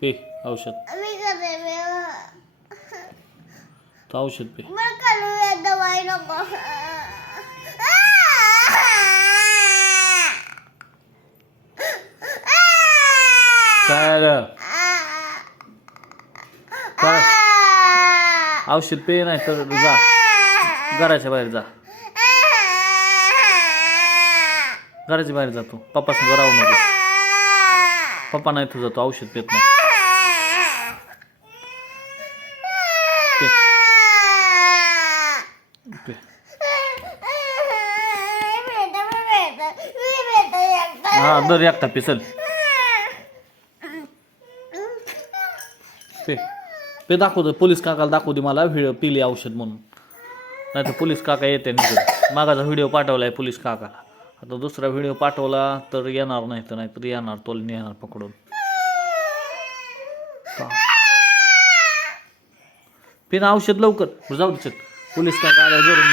पे औषध. मी करते तो औषध पे. मला कलूया दवाई नको. काय रे? काय औषध पे नाही तर जा घराच्या बाहेर जा. घराच्या बाहेर जातो. पप्पा संग राहू नको. पप्पा नाही तुझा तो औषध पेत नाही. पे. हा दर एकटा पिसल. पे पे दाखवतो पोलीस काकाला दाखवू दे मला व्हिडिओ पिली औषध म्हणून. नाही तर पोलीस काका येते निघून. मागाचा व्हिडिओ पाठवलाय पोलीस काकाला. आता दुसरा व्हिडिओ पाठवला तर येणार नाही तर नाहीतर येणार तोल नेणार पकडून. पिन औषध लवकर जाऊ दे. पोलीस काका आल्या जरूर